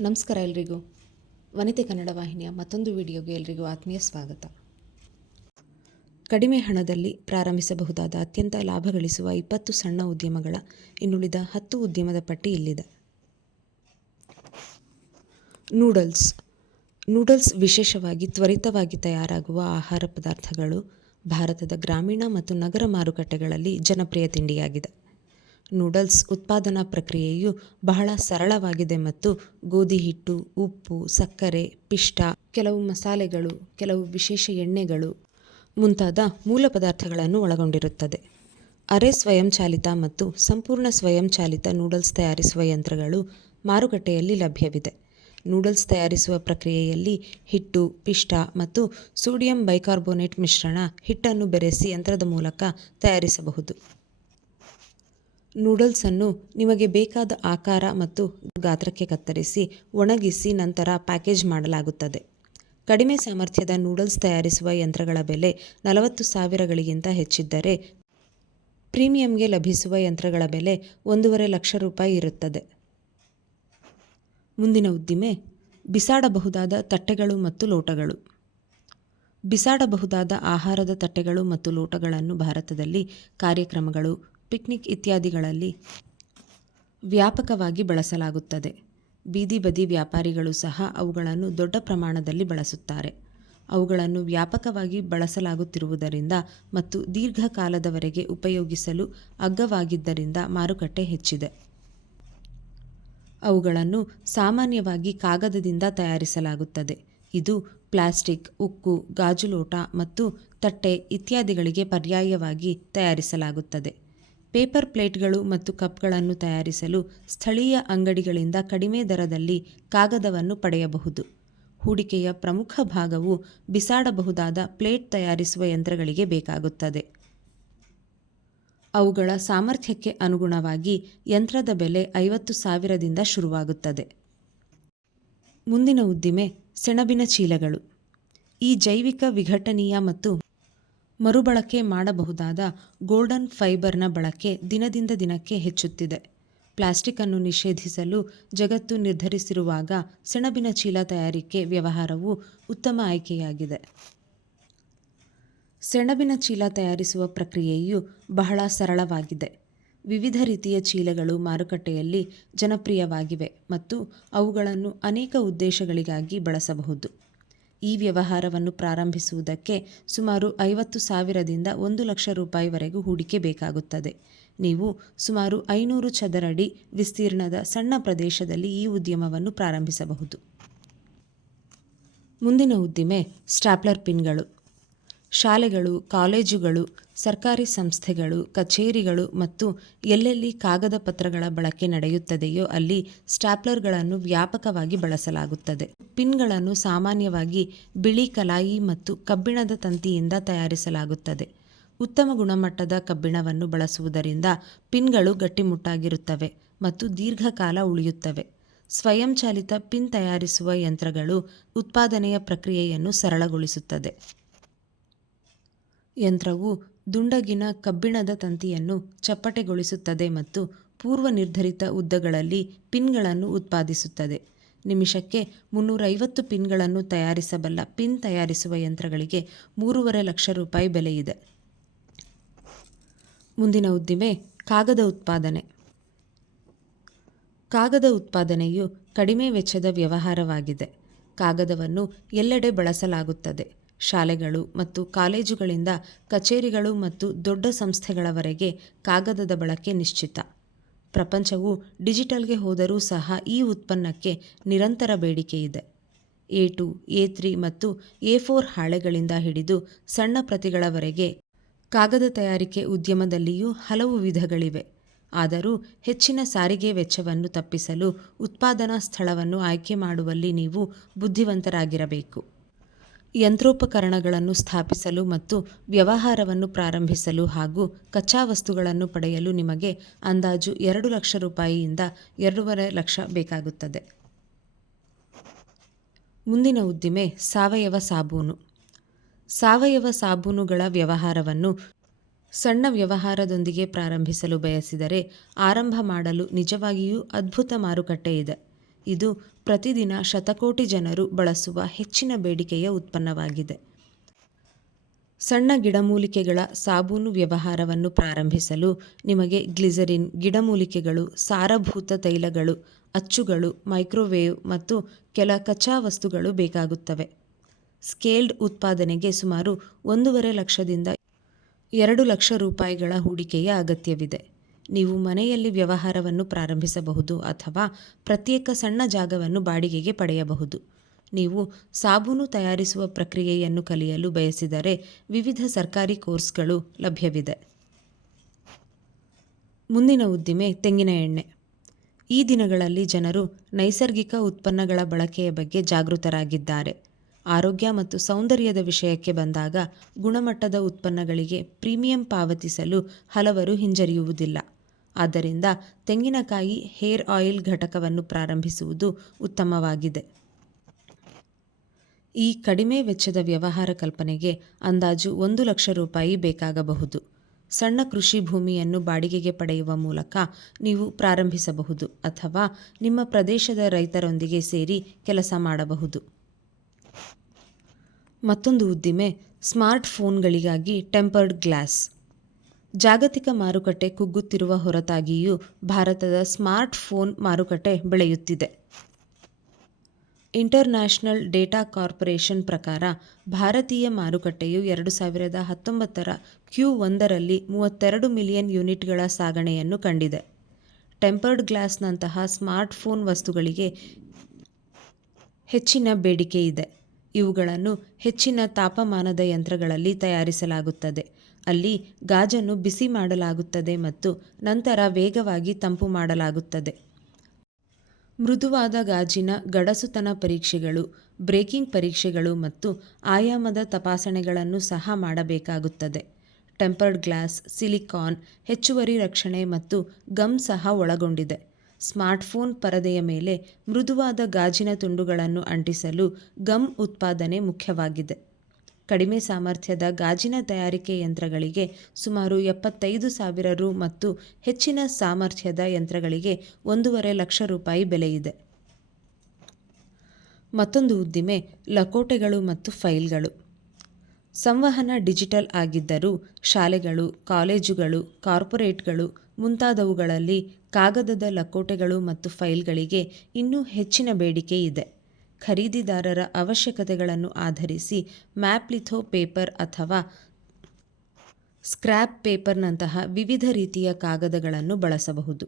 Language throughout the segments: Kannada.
ನಮಸ್ಕಾರ ಎಲ್ರಿಗೂ. ವನಿತೆ ಕನ್ನಡ ವಾಹಿನಿಯ ಮತ್ತೊಂದು ವಿಡಿಯೋಗೆ ಎಲ್ರಿಗೂ ಆತ್ಮೀಯ ಸ್ವಾಗತ. ಕಡಿಮೆ ಹಣದಲ್ಲಿ ಪ್ರಾರಂಭಿಸಬಹುದಾದ ಅತ್ಯಂತ ಲಾಭ ಗಳಿಸುವ ಇಪ್ಪತ್ತು ಸಣ್ಣ ಉದ್ಯಮಗಳ ಇನ್ನುಳಿದ ಹತ್ತು ಉದ್ಯಮದ ಪಟ್ಟಿ ಇಲ್ಲಿದೆ. ನೂಡಲ್ಸ್. ನೂಡಲ್ಸ್ ವಿಶೇಷವಾಗಿ ತ್ವರಿತವಾಗಿ ತಯಾರಾಗುವ ಆಹಾರ ಪದಾರ್ಥಗಳು ಭಾರತದ ಗ್ರಾಮೀಣ ಮತ್ತು ನಗರ ಮಾರುಕಟ್ಟೆಗಳಲ್ಲಿ ಜನಪ್ರಿಯ ತಿಂಡಿಯಾಗಿದೆ. ನೂಡಲ್ಸ್ ಉತ್ಪಾದನಾ ಪ್ರಕ್ರಿಯೆಯು ಬಹಳ ಸರಳವಾಗಿದೆ ಮತ್ತು ಗೋಧಿ ಹಿಟ್ಟು, ಉಪ್ಪು, ಸಕ್ಕರೆ, ಪಿಷ್ಟ, ಕೆಲವು ಮಸಾಲೆಗಳು, ಕೆಲವು ವಿಶೇಷ ಎಣ್ಣೆಗಳು ಮುಂತಾದ ಮೂಲ ಪದಾರ್ಥಗಳನ್ನು ಒಳಗೊಂಡಿರುತ್ತದೆ. ಅರೆ ಸ್ವಯಂಚಾಲಿತ ಮತ್ತು ಸಂಪೂರ್ಣ ಸ್ವಯಂಚಾಲಿತ ನೂಡಲ್ಸ್ ತಯಾರಿಸುವ ಯಂತ್ರಗಳು ಮಾರುಕಟ್ಟೆಯಲ್ಲಿ ಲಭ್ಯವಿದೆ. ನೂಡಲ್ಸ್ ತಯಾರಿಸುವ ಪ್ರಕ್ರಿಯೆಯಲ್ಲಿ ಹಿಟ್ಟು, ಪಿಷ್ಟ ಮತ್ತು ಸೋಡಿಯಂ ಬೈಕಾರ್ಬೋನೇಟ್ ಮಿಶ್ರಣ ಹಿಟ್ಟನ್ನು ಬೆರೆಸಿ ಯಂತ್ರದ ಮೂಲಕ ತಯಾರಿಸಬಹುದು. ನೂಡಲ್ಸನ್ನು ನಿಮಗೆ ಬೇಕಾದ ಆಕಾರ ಮತ್ತು ಗಾತ್ರಕ್ಕೆ ಕತ್ತರಿಸಿ, ಒಣಗಿಸಿ ನಂತರ ಪ್ಯಾಕೇಜ್ ಮಾಡಲಾಗುತ್ತದೆ. ಕಡಿಮೆ ಸಾಮರ್ಥ್ಯದ ನೂಡಲ್ಸ್ ತಯಾರಿಸುವ ಯಂತ್ರಗಳ ಬೆಲೆ ನಲವತ್ತು ಸಾವಿರಗಳಿಗಿಂತ ಹೆಚ್ಚಿದ್ದರೆ, ಪ್ರೀಮಿಯಂಗೆ ಲಭಿಸುವ ಯಂತ್ರಗಳ ಬೆಲೆ ಒಂದೂವರೆ ಲಕ್ಷ ರೂಪಾಯಿ ಇರುತ್ತದೆ. ಮುಂದಿನ ಉದ್ದಿಮೆ, ಬಿಸಾಡಬಹುದಾದ ತಟ್ಟೆಗಳು ಮತ್ತು ಲೋಟಗಳು. ಬಿಸಾಡಬಹುದಾದ ಆಹಾರದ ತಟ್ಟೆಗಳು ಮತ್ತು ಲೋಟಗಳನ್ನು ಭಾರತದಲ್ಲಿ ಕಾರ್ಯಕ್ರಮಗಳು ಪಿಕ್ನಿಕ್ ಇತ್ಯಾದಿಗಳಲ್ಲಿ ವ್ಯಾಪಕವಾಗಿ ಬಳಸಲಾಗುತ್ತದೆ. ಬೀದಿ ಬದಿ ವ್ಯಾಪಾರಿಗಳು ಸಹ ಅವುಗಳನ್ನು ದೊಡ್ಡ ಪ್ರಮಾಣದಲ್ಲಿ ಬಳಸುತ್ತಾರೆ. ಅವುಗಳನ್ನು ವ್ಯಾಪಕವಾಗಿ ಬಳಸಲಾಗುತ್ತಿರುವುದರಿಂದ ಮತ್ತು ದೀರ್ಘಕಾಲದವರೆಗೆ ಉಪಯೋಗಿಸಲು ಅಗ್ಗವಾಗಿದ್ದರಿಂದ ಮಾರುಕಟ್ಟೆ ಹೆಚ್ಚಿದೆ. ಅವುಗಳನ್ನು ಸಾಮಾನ್ಯವಾಗಿ ಕಾಗದದಿಂದ ತಯಾರಿಸಲಾಗುತ್ತದೆ. ಇದು ಪ್ಲಾಸ್ಟಿಕ್, ಉಕ್ಕು, ಗಾಜುಲೋಟ ಮತ್ತು ತಟ್ಟೆ ಇತ್ಯಾದಿಗಳಿಗೆ ಪರ್ಯಾಯವಾಗಿ ತಯಾರಿಸಲಾಗುತ್ತದೆ. ಪೇಪರ್ ಪ್ಲೇಟ್ಗಳು ಮತ್ತು ಕಪ್ಗಳನ್ನು ತಯಾರಿಸಲು ಸ್ಥಳೀಯ ಅಂಗಡಿಗಳಿಂದ ಕಡಿಮೆ ದರದಲ್ಲಿ ಕಾಗದವನ್ನು ಪಡೆಯಬಹುದು. ಹೂಡಿಕೆಯ ಪ್ರಮುಖ ಭಾಗವು ಬಿಸಾಡಬಹುದಾದ ಪ್ಲೇಟ್ ತಯಾರಿಸುವ ಯಂತ್ರಗಳಿಗೆ ಬೇಕಾಗುತ್ತದೆ. ಅವುಗಳ ಸಾಮರ್ಥ್ಯಕ್ಕೆ ಅನುಗುಣವಾಗಿ ಯಂತ್ರದ ಬೆಲೆ ಐವತ್ತು ಸಾವಿರದಿಂದ ಶುರುವಾಗುತ್ತದೆ. ಮುಂದಿನ ಉದ್ದಿಮೆ ಸೆಣಬಿನ ಚೀಲಗಳು. ಈ ಜೈವಿಕ ವಿಘಟನೀಯ ಮತ್ತು ಮರುಬಳಕೆ ಮಾಡಬಹುದಾದ ಗೋಲ್ಡನ್ ಫೈಬರ್ನ ಬಳಕೆ ದಿನದಿಂದ ದಿನಕ್ಕೆ ಹೆಚ್ಚುತ್ತಿದೆ. ಪ್ಲಾಸ್ಟಿಕ್ ಅನ್ನು ನಿಷೇಧಿಸಲು ಜಗತ್ತು ನಿರ್ಧರಿಸಿರುವಾಗ ಸೆಣಬಿನ ಚೀಲ ತಯಾರಿಕೆ ವ್ಯವಹಾರವು ಉತ್ತಮ ಆಯ್ಕೆಯಾಗಿದೆ. ಸೆಣಬಿನ ಚೀಲ ತಯಾರಿಸುವ ಪ್ರಕ್ರಿಯೆಯು ಬಹಳ ಸರಳವಾಗಿದೆ. ವಿವಿಧ ರೀತಿಯ ಚೀಲಗಳು ಮಾರುಕಟ್ಟೆಯಲ್ಲಿ ಜನಪ್ರಿಯವಾಗಿವೆ ಮತ್ತು ಅವುಗಳನ್ನು ಅನೇಕ ಉದ್ದೇಶಗಳಿಗಾಗಿ ಬಳಸಬಹುದು. ಈ ವ್ಯವಹಾರವನ್ನು ಪ್ರಾರಂಭಿಸುವುದಕ್ಕೆ ಸುಮಾರು ಐವತ್ತು ಸಾವಿರದಿಂದ ಒಂದು ಲಕ್ಷ ರೂಪಾಯಿವರೆಗೂ ಹೂಡಿಕೆ ಬೇಕಾಗುತ್ತದೆ. ನೀವು ಸುಮಾರು ಐನೂರು ಚದರಡಿ ವಿಸ್ತೀರ್ಣದ ಸಣ್ಣ ಪ್ರದೇಶದಲ್ಲಿ ಈ ಉದ್ಯಮವನ್ನು ಪ್ರಾರಂಭಿಸಬಹುದು. ಮುಂದಿನ ಉದ್ದಿಮೆ ಸ್ಟ್ಯಾಪ್ಲರ್ ಪಿನ್ಗಳು. ಶಾಲೆಗಳು, ಕಾಲೇಜುಗಳು, ಸರ್ಕಾರಿ ಸಂಸ್ಥೆಗಳು, ಕಚೇರಿಗಳು ಮತ್ತು ಎಲ್ಲೆಲ್ಲಿ ಕಾಗದ ಪತ್ರಗಳ ಬಳಕೆ ನಡೆಯುತ್ತದೆಯೋ ಅಲ್ಲಿ ಸ್ಟ್ಯಾಪ್ಲರ್ಗಳನ್ನು ವ್ಯಾಪಕವಾಗಿ ಬಳಸಲಾಗುತ್ತದೆ. ಪಿನ್ಗಳನ್ನು ಸಾಮಾನ್ಯವಾಗಿ ಬಿಳಿ ಕಲಾಯಿ ಮತ್ತು ಕಬ್ಬಿಣದ ತಂತಿಯಿಂದ ತಯಾರಿಸಲಾಗುತ್ತದೆ. ಉತ್ತಮ ಗುಣಮಟ್ಟದ ಕಬ್ಬಿಣವನ್ನು ಬಳಸುವುದರಿಂದ ಪಿನ್ಗಳು ಗಟ್ಟಿಮುಟ್ಟಾಗಿರುತ್ತವೆ ಮತ್ತು ದೀರ್ಘಕಾಲ ಉಳಿಯುತ್ತವೆ. ಸ್ವಯಂಚಾಲಿತ ಪಿನ್ ತಯಾರಿಸುವ ಯಂತ್ರಗಳು ಉತ್ಪಾದನೆಯ ಪ್ರಕ್ರಿಯೆಯನ್ನು ಸರಳಗೊಳಿಸುತ್ತದೆ. ಯಂತ್ರವು ದುಂಡಗಿನ ಕಬ್ಬಿಣದ ತಂತಿಯನ್ನು ಚಪ್ಪಟೆಗೊಳಿಸುತ್ತದೆ ಮತ್ತು ಪೂರ್ವ ನಿರ್ಧರಿತ ಉದ್ದಗಳಲ್ಲಿ ಪಿನ್ಗಳನ್ನು ಉತ್ಪಾದಿಸುತ್ತದೆ. ನಿಮಿಷಕ್ಕೆ ಮುನ್ನೂರೈವತ್ತು ಪಿನ್ಗಳನ್ನು ತಯಾರಿಸಬಲ್ಲ ಪಿನ್ ತಯಾರಿಸುವ ಯಂತ್ರಗಳಿಗೆ ಮೂರುವರೆ ಲಕ್ಷ ರೂಪಾಯಿ ಬೆಲೆಯಿದೆ. ಮುಂದಿನ ಉದ್ದಿಮೆ ಕಾಗದ ಉತ್ಪಾದನೆ. ಕಾಗದ ಉತ್ಪಾದನೆಯು ಕಡಿಮೆ ವೆಚ್ಚದ ವ್ಯವಹಾರವಾಗಿದೆ. ಕಾಗದವನ್ನು ಎಲ್ಲೆಡೆ ಬಳಸಲಾಗುತ್ತದೆ. ಶಾಲೆಗಳು ಮತ್ತು ಕಾಲೇಜುಗಳಿಂದ ಕಚೇರಿಗಳು ಮತ್ತು ದೊಡ್ಡ ಸಂಸ್ಥೆಗಳವರೆಗೆ ಕಾಗದದ ಬಳಕೆ ನಿಶ್ಚಿತ. ಪ್ರಪಂಚವು ಡಿಜಿಟಲ್ಗೆ ಹೋದರೂ ಸಹ ಈ ಉತ್ಪನ್ನಕ್ಕೆ ನಿರಂತರ ಬೇಡಿಕೆಯಿದೆ ಎ ಟು, ಎ ತ್ರೀ ಮತ್ತು ಎ ಫೋರ್ ಹಾಳೆಗಳಿಂದ ಹಿಡಿದು ಸಣ್ಣ ಪ್ರತಿಗಳವರೆಗೆ ಕಾಗದ ತಯಾರಿಕೆ ಉದ್ಯಮದಲ್ಲಿಯೂ ಹಲವು ವಿಧಗಳಿವೆ. ಆದರೂ ಹೆಚ್ಚಿನ ಸಾರಿಗೆ ವೆಚ್ಚವನ್ನು ತಪ್ಪಿಸಲು ಉತ್ಪಾದನಾ ಸ್ಥಳವನ್ನು ಆಯ್ಕೆ ಮಾಡುವಲ್ಲಿ ನೀವು ಬುದ್ಧಿವಂತರಾಗಿರಬೇಕು. ಯಂತ್ರೋಪಕರಣಗಳನ್ನು ಸ್ಥಾಪಿಸಲು ಮತ್ತು ವ್ಯವಹಾರವನ್ನು ಪ್ರಾರಂಭಿಸಲು ಹಾಗೂ ಕಚ್ಚಾ ವಸ್ತುಗಳನ್ನು ಪಡೆಯಲು ನಿಮಗೆ ಅಂದಾಜು ಎರಡು ಲಕ್ಷ ರೂಪಾಯಿಯಿಂದ ಎರಡೂವರೆ ಲಕ್ಷ ಬೇಕಾಗುತ್ತದೆ. ಮುಂದಿನ ಉದ್ದಿಮೆ ಸಾವಯವ ಸಾಬೂನು. ಸಾವಯವ ಸಾಬೂನುಗಳ ವ್ಯವಹಾರವನ್ನು ಸಣ್ಣ ವ್ಯವಹಾರದೊಂದಿಗೆ ಪ್ರಾರಂಭಿಸಲು ಬಯಸಿದರೆ ಆರಂಭ ಮಾಡಲು ನಿಜವಾಗಿಯೂ ಅದ್ಭುತ ಮಾರುಕಟ್ಟೆ ಇದೆ ಇದು ಪ್ರತಿದಿನ ಶತಕೋಟಿ ಜನರು ಬಳಸುವ ಹೆಚ್ಚಿನ ಬೇಡಿಕೆಯ ಉತ್ಪನ್ನವಾಗಿದೆ. ಸಣ್ಣ ಗಿಡಮೂಲಿಕೆಗಳ ಸಾಬೂನು ವ್ಯವಹಾರವನ್ನು ಪ್ರಾರಂಭಿಸಲು ನಿಮಗೆ ಗ್ಲಿಸರಿನ್, ಗಿಡಮೂಲಿಕೆಗಳು, ಸಾರಭೂತ ತೈಲಗಳು, ಅಚ್ಚುಗಳು, ಮೈಕ್ರೋವೇವ್ ಮತ್ತು ಕೆಲ ಕಚ್ಚಾ ವಸ್ತುಗಳು ಬೇಕಾಗುತ್ತವೆ. ಸ್ಕೇಲ್ಡ್ ಉತ್ಪಾದನೆಗೆ ಸುಮಾರು ಒಂದೂವರೆ ಲಕ್ಷದಿಂದ ಎರಡು ಲಕ್ಷ ರೂಪಾಯಿಗಳ ಹೂಡಿಕೆಯ ಅಗತ್ಯವಿದೆ. ನೀವು ಮನೆಯಲ್ಲಿ ವ್ಯವಹಾರವನ್ನು ಪ್ರಾರಂಭಿಸಬಹುದು ಅಥವಾ ಪ್ರತ್ಯೇಕ ಸಣ್ಣ ಜಾಗವನ್ನು ಬಾಡಿಗೆಗೆ ಪಡೆಯಬಹುದು. ನೀವು ಸಾಬೂನು ತಯಾರಿಸುವ ಪ್ರಕ್ರಿಯೆಯನ್ನು ಕಲಿಯಲು ಬಯಸಿದರೆ ವಿವಿಧ ಸರ್ಕಾರಿ ಕೋರ್ಸ್ಗಳು ಲಭ್ಯವಿದೆ. ಮುಂದಿನ ಉದ್ದಿಮೆ ತೆಂಗಿನ ಎಣ್ಣೆ. ಈ ದಿನಗಳಲ್ಲಿ ಜನರು ನೈಸರ್ಗಿಕ ಉತ್ಪನ್ನಗಳ ಬಳಕೆಯ ಬಗ್ಗೆ ಜಾಗೃತರಾಗಿದ್ದಾರೆ. ಆರೋಗ್ಯ ಮತ್ತು ಸೌಂದರ್ಯದ ವಿಷಯಕ್ಕೆ ಬಂದಾಗ ಗುಣಮಟ್ಟದ ಉತ್ಪನ್ನಗಳಿಗೆ ಪ್ರೀಮಿಯಂ ಪಾವತಿಸಲು ಹಲವರು ಹಿಂಜರಿಯುವುದಿಲ್ಲ. ಆದ್ದರಿಂದ ತೆಂಗಿನಕಾಯಿ ಹೇರ್ ಆಯಿಲ್ ಘಟಕವನ್ನು ಪ್ರಾರಂಭಿಸುವುದು ಉತ್ತಮವಾಗಿದೆ. ಈ ಕಡಿಮೆ ವೆಚ್ಚದ ವ್ಯವಹಾರ ಕಲ್ಪನೆಗೆ ಅಂದಾಜು ಒಂದು ಲಕ್ಷ ರೂಪಾಯಿ ಬೇಕಾಗಬಹುದು. ಸಣ್ಣ ಕೃಷಿ ಭೂಮಿಯನ್ನು ಬಾಡಿಗೆಗೆ ಪಡೆಯುವ ಮೂಲಕ ನೀವು ಪ್ರಾರಂಭಿಸಬಹುದು ಅಥವಾ ನಿಮ್ಮ ಪ್ರದೇಶದ ರೈತರೊಂದಿಗೆ ಸೇರಿ ಕೆಲಸ ಮಾಡಬಹುದು. ಮತ್ತೊಂದು ಉದ್ದಿಮೆ ಸ್ಮಾರ್ಟ್ ಫೋನ್ಗಳಿಗಾಗಿ ಟೆಂಪರ್ಡ್ ಗ್ಲಾಸ್. ಜಾಗತಿಕ ಮಾರುಕಟ್ಟೆ ಕುಗ್ಗುತ್ತಿರುವ ಹೊರತಾಗಿಯೂ ಭಾರತದ ಸ್ಮಾರ್ಟ್ ಫೋನ್ ಮಾರುಕಟ್ಟೆ ಬೆಳೆಯುತ್ತಿದೆ. ಇಂಟರ್ನ್ಯಾಷನಲ್ ಡೇಟಾ ಕಾರ್ಪೊರೇಷನ್ ಪ್ರಕಾರ ಭಾರತೀಯ ಮಾರುಕಟ್ಟೆಯು ಎರಡು ಸಾವಿರದ ಹತ್ತೊಂಬತ್ತರ ಕ್ಯೂ ಒಂದರಲ್ಲಿ ಮೂವತ್ತೆರಡು ಮಿಲಿಯನ್ ಯೂನಿಟ್ಗಳ ಸಾಗಣೆಯನ್ನು ಕಂಡಿದೆ. ಟೆಂಪರ್ಡ್ ಗ್ಲಾಸ್ನಂತಹ ಸ್ಮಾರ್ಟ್ಫೋನ್ ವಸ್ತುಗಳಿಗೆ ಹೆಚ್ಚಿನ ಬೇಡಿಕೆ ಇದೆ. ಇವುಗಳನ್ನು ಹೆಚ್ಚಿನ ತಾಪಮಾನದ ಯಂತ್ರಗಳಲ್ಲಿ ತಯಾರಿಸಲಾಗುತ್ತದೆ. ಅಲ್ಲಿ ಗಾಜನ್ನು ಬಿಸಿ ಮಾಡಲಾಗುತ್ತದೆ ಮತ್ತು ನಂತರ ವೇಗವಾಗಿ ತಂಪು ಮಾಡಲಾಗುತ್ತದೆ. ಮೃದುವಾದ ಗಾಜಿನ ಗಡಸುತನ ಪರೀಕ್ಷೆಗಳು, ಬ್ರೇಕಿಂಗ್ ಪರೀಕ್ಷೆಗಳು ಮತ್ತು ಆಯಾಮದ ತಪಾಸಣೆಗಳನ್ನು ಸಹ ಮಾಡಬೇಕಾಗುತ್ತದೆ. ಟೆಂಪರ್ಡ್ ಗ್ಲಾಸ್, ಸಿಲಿಕಾನ್, ಹೆಚ್ಚುವರಿ ರಕ್ಷಣೆ ಮತ್ತು ಗಮ್ ಸಹ ಒಳಗೊಂಡಿದೆ. ಸ್ಮಾರ್ಟ್ಫೋನ್ ಪರದೆಯ ಮೇಲೆ ಮೃದುವಾದ ಗಾಜಿನ ತುಂಡುಗಳನ್ನು ಅಂಟಿಸಲು ಗಮ್ ಉತ್ಪಾದನೆ ಮುಖ್ಯವಾಗಿದೆ. ಕಡಿಮೆ ಸಾಮರ್ಥ್ಯದ ಗಾಜಿನ ತಯಾರಿಕೆ ಯಂತ್ರಗಳಿಗೆ ಸುಮಾರು ಎಪ್ಪತ್ತೈದು ಸಾವಿರ ರು ಮತ್ತು ಹೆಚ್ಚಿನ ಸಾಮರ್ಥ್ಯದ ಯಂತ್ರಗಳಿಗೆ ಒಂದೂವರೆ ಲಕ್ಷ ರೂಪಾಯಿ ಬೆಲೆಯಿದೆ. ಮತ್ತೊಂದು ಉದ್ದಿಮೆ, ಲಕೋಟೆಗಳು ಮತ್ತು ಫೈಲ್ಗಳು. ಸಂವಹನ ಡಿಜಿಟಲ್ ಆಗಿದ್ದರೂ ಶಾಲೆಗಳು, ಕಾಲೇಜುಗಳು, ಕಾರ್ಪೊರೇಟ್ಗಳು ಮುಂತಾದವುಗಳಲ್ಲಿ ಕಾಗದದ ಲಕೋಟೆಗಳು ಮತ್ತು ಫೈಲ್ಗಳಿಗೆ ಇನ್ನೂ ಹೆಚ್ಚಿನ ಬೇಡಿಕೆ ಇದೆ. ಖರೀದಿದಾರರ ಅವಶ್ಯಕತೆಗಳನ್ನು ಆಧರಿಸಿ ಮ್ಯಾಪ್ಲಿಥೋ ಪೇಪರ್ ಅಥವಾ ಸ್ಕ್ರ್ಯಾಪ್ ಪೇಪರ್ನಂತಹ ವಿವಿಧ ರೀತಿಯ ಕಾಗದಗಳನ್ನು ಬಳಸಬಹುದು.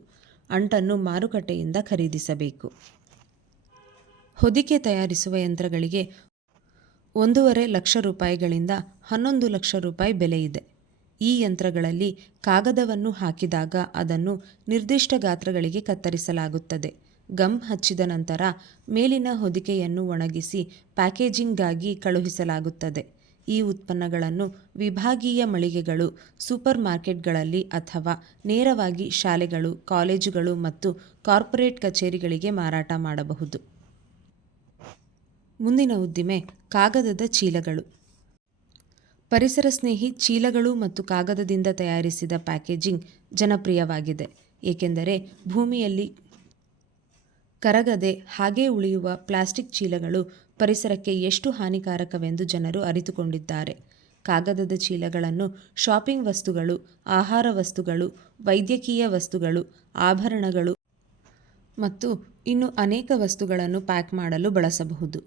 ಅಂಟನ್ನು ಮಾರುಕಟ್ಟೆಯಿಂದ ಖರೀದಿಸಬೇಕು. ಹೊದಿಕೆ ತಯಾರಿಸುವ ಯಂತ್ರಗಳಿಗೆ ಒಂದೂವರೆ ಲಕ್ಷ ರೂಪಾಯಿಗಳಿಂದ ಹನ್ನೊಂದು ಲಕ್ಷ ರೂಪಾಯಿ ಬೆಲೆಯಿದೆ ಈ ಯಂತ್ರಗಳಲ್ಲಿ ಕಾಗದವನ್ನು ಹಾಕಿದಾಗ ಅದನ್ನು ನಿರ್ದಿಷ್ಟ ಗಾತ್ರಗಳಿಗೆ ಕತ್ತರಿಸಲಾಗುತ್ತದೆ. ಗಮ್ ಹಚ್ಚಿದ ನಂತರ ಮೇಲಿನ ಹೊದಿಕೆಯನ್ನು ಒಣಗಿಸಿ ಪ್ಯಾಕೇಜಿಂಗ್ಗಾಗಿ ಕಳುಹಿಸಲಾಗುತ್ತದೆ. ಈ ಉತ್ಪನ್ನಗಳನ್ನು ವಿಭಾಗೀಯ ಮಳಿಗೆಗಳು ಸೂಪರ್ ಮಾರ್ಕೆಟ್ಗಳಲ್ಲಿ ಅಥವಾ ನೇರವಾಗಿ ಶಾಲೆಗಳು, ಕಾಲೇಜುಗಳು ಮತ್ತು ಕಾರ್ಪೊರೇಟ್ ಕಚೇರಿಗಳಿಗೆ ಮಾರಾಟ ಮಾಡಬಹುದು. ಮುಂದಿನ ಉದ್ದಿಮೆ, ಕಾಗದದ ಚೀಲಗಳು. ಪರಿಸರ ಸ್ನೇಹಿ ಚೀಲಗಳು ಮತ್ತು ಕಾಗದದಿಂದ ತಯಾರಿಸಿದ ಪ್ಯಾಕೇಜಿಂಗ್ ಜನಪ್ರಿಯವಾಗಿದೆ. ಏಕೆಂದರೆ ಭೂಮಿಯಲ್ಲಿ ಕರಗದೆ ಹಾಗೇ ಉಳಿಯುವ ಪ್ಲಾಸ್ಟಿಕ್ ಚೀಲಗಳು ಪರಿಸರಕ್ಕೆ ಎಷ್ಟು ಹಾನಿಕಾರಕವೆಂದು ಜನರು ಅರಿತುಕೊಂಡಿದ್ದಾರೆ. ಕಾಗದದ ಚೀಲಗಳನ್ನು, ಶಾಪಿಂಗ್ ವಸ್ತುಗಳು, ಆಹಾರ ವಸ್ತುಗಳು, ವೈದ್ಯಕೀಯ ವಸ್ತುಗಳು, ಆಭರಣಗಳು ಮತ್ತು ಇನ್ನು ಅನೇಕ ವಸ್ತುಗಳನ್ನು ಪ್ಯಾಕ್ ಮಾಡಲು ಬಳಸಬಹುದು.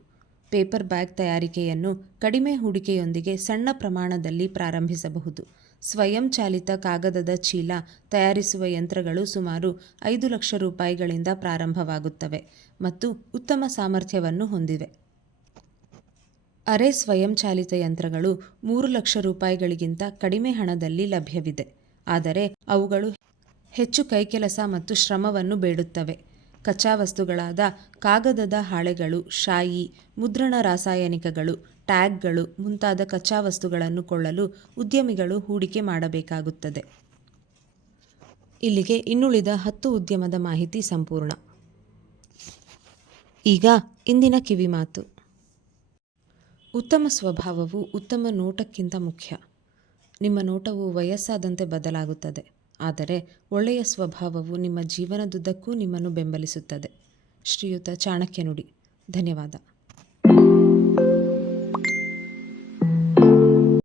ಪೇಪರ್ ಬ್ಯಾಗ್ ತಯಾರಿಕೆಯನ್ನು ಕಡಿಮೆ ಹೂಡಿಕೆಯೊಂದಿಗೆ ಸಣ್ಣ ಪ್ರಮಾಣದಲ್ಲಿ ಪ್ರಾರಂಭಿಸಬಹುದು. ಸ್ವಯಂಚಾಲಿತ ಕಾಗದದ ಚೀಲ ತಯಾರಿಸುವ ಯಂತ್ರಗಳು ಸುಮಾರು ಐದು ಲಕ್ಷ ರೂಪಾಯಿಗಳಿಂದ ಪ್ರಾರಂಭವಾಗುತ್ತವೆ ಮತ್ತು ಉತ್ತಮ ಸಾಮರ್ಥ್ಯವನ್ನು ಹೊಂದಿವೆ. ಅರೆ ಸ್ವಯಂಚಾಲಿತ ಯಂತ್ರಗಳು ಮೂರು ಲಕ್ಷ ರೂಪಾಯಿಗಳಿಗಿಂತ ಕಡಿಮೆ ಹಣದಲ್ಲಿ ಲಭ್ಯವಿದೆ. ಆದರೆ ಅವುಗಳು ಹೆಚ್ಚು ಕೈಕೆಲಸ ಮತ್ತು ಶ್ರಮವನ್ನು ಬೇಡುತ್ತವೆ. ಕಚ್ಚಾ ವಸ್ತುಗಳಾದ ಕಾಗದದ ಹಾಳೆಗಳು, ಶಾಯಿ, ಮುದ್ರಣ ರಾಸಾಯನಿಕಗಳು ಟ್ಯಾಗ್ಗಳು ಮುಂತಾದ ಕಚ್ಚಾ ವಸ್ತುಗಳನ್ನು ಕೊಳ್ಳಲು ಉದ್ಯಮಿಗಳು ಹೂಡಿಕೆ ಮಾಡಬೇಕಾಗುತ್ತದೆ. ಇಲ್ಲಿಗೆ ಇನ್ನುಳಿದ ಹತ್ತು ಉದ್ಯಮದ ಮಾಹಿತಿ ಸಂಪೂರ್ಣ. ಈಗ ಇಂದಿನ ಕಿವಿಮಾತು ಉತ್ತಮ ಸ್ವಭಾವವು ಉತ್ತಮ ನೋಟಕ್ಕಿಂತ ಮುಖ್ಯ. ನಿಮ್ಮ ನೋಟವು ವಯಸ್ಸಾದಂತೆ ಬದಲಾಗುತ್ತದೆ. ಆದರೆ ಒಳ್ಳೆಯ ಸ್ವಭಾವವು ನಿಮ್ಮ ಜೀವನದುದ್ದಕ್ಕೂ ನಿಮ್ಮನ್ನು ಬೆಂಬಲಿಸುತ್ತದೆ. ಶ್ರೀಯುತ ಚಾಣಕ್ಯ ನುಡಿ ಧನ್ಯವಾದ.